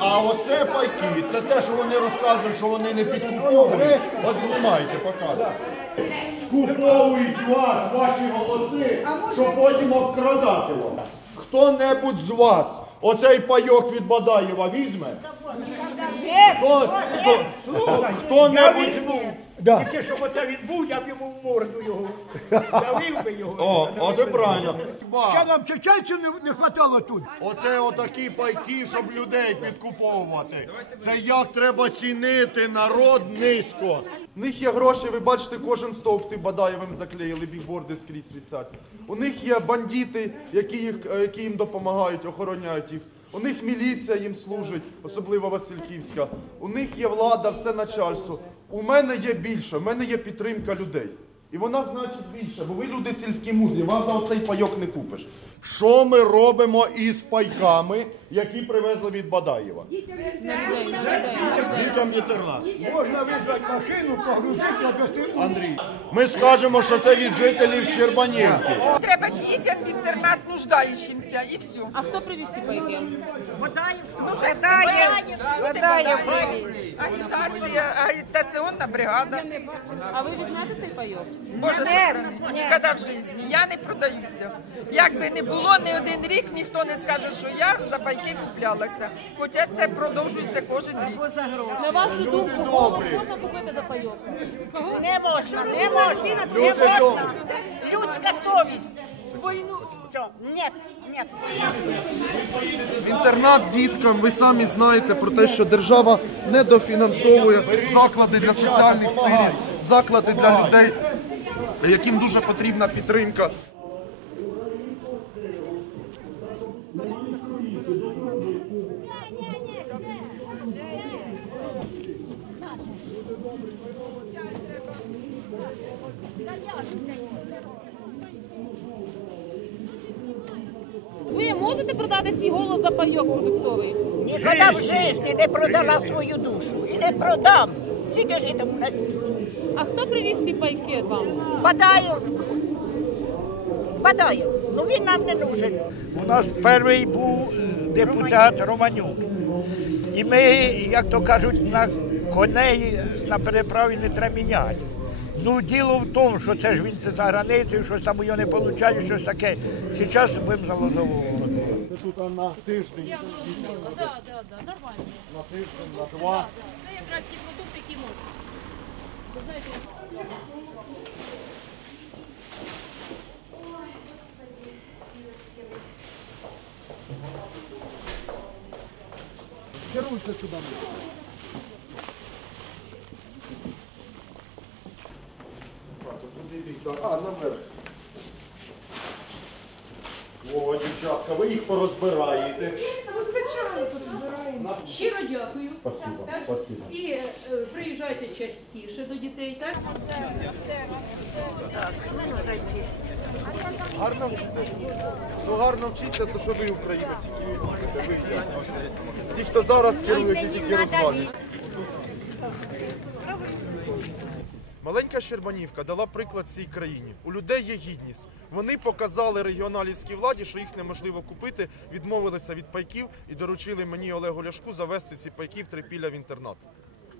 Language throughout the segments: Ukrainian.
А оце пайки, це те, що вони розказують, що вони не підкуповують. От знімайте, показуйте. Скуповують вас, ваші голоси, щоб потім обкрадати вас. Хто-небудь з вас оцей пайок від Бадаєва візьме? Хто, хто, хто-небудь. Да. Тільки щоб оце він був, я б йому в морду його. Давив би його. О, оце правильно. Ще нам чеченців не, не хватало тут. Оце отакі пайки, щоб людей підкуповувати. Це як треба цінити народ низько. У них є гроші, ви бачите, кожен стовп ти Бадаєвим заклеїли, бігборди скрізь висять. У них є бандити, які, їх, е, які їм допомагають, охороняють їх. У них міліція їм служить, особливо Васильківська. У них є влада, все начальство. У мене є більше, в мене є підтримка людей. І вона значить більше, бо ви люди сільські мудрі, вас за оцей пайок не купиш. Що ми робимо із пайками, які привезли від Бадаєва? Дітям в. Можна визвати машину, погрузити, отвезти. Андрій, ми скажемо, що це від жителів Щербанівки. Треба дітям в інтернат нуждаючимся і все. А хто привіз ці пайки? Ну, Бадаєв, Бадаєв. Агітація, агітаційна бригада. А ви візьмете цей пайок? Боже, сохрани. Ніколи в житті. Я не продаюся. Як би не було, не один рік ніхто не скаже, що я за пайки куплялася. Хоча це продовжується кожен рік. На вашу думку, голос можна купити за пайок? Не можна, не можна, не можна. Людська совість. Війну. Все, нет, нет. В інтернат діткам ви самі знаєте про те, що держава не дофінансовує заклади для соціальних сиріт, заклади для людей, яким дуже потрібна підтримка. Ви можете продати свій голос за пайок продуктовий? Ніколи в житті не продала свою душу. І не продам. Тільки житиму на світі. А хто привіз ці пайки вам? Бадаю. Бадаю. Ну він нам не нужен. У нас перший був депутат Романюк. І ми, як то кажуть, на коней на переправі не треба міняти. Ну, діло в тому, що це ж він за границею, щось там у нього не виходить, щось таке. Зараз будемо за Лозового. Тут на тиждень, Так, так, так, нормально. на тиждень, на два. Це якраз ті продукти, які можна. Ви знаєте, Керуйте сюди. А, наверх. О, дівчатка, ви їх порозбираєте. Щиро дякую. Спасибо, Так? спасибо. І е, приїжджайте частіше до дітей, так? Гарно вчитися. Ну гарно вчиться, то що ви Україна тільки любите, ви. Ті, хто зараз керують, і тільки розвалюють. Маленька Щербанівка дала приклад цій країні. У людей є гідність. Вони показали регіоналівській владі, що їх неможливо купити, відмовилися від пайків і доручили мені Олегу Ляшку завести ці пайки в трипілля в інтернат.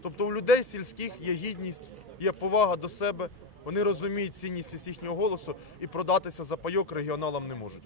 Тобто у людей сільських є гідність, є повага до себе, вони розуміють цінність їхнього голосу і продатися за пайок регіоналам не можуть.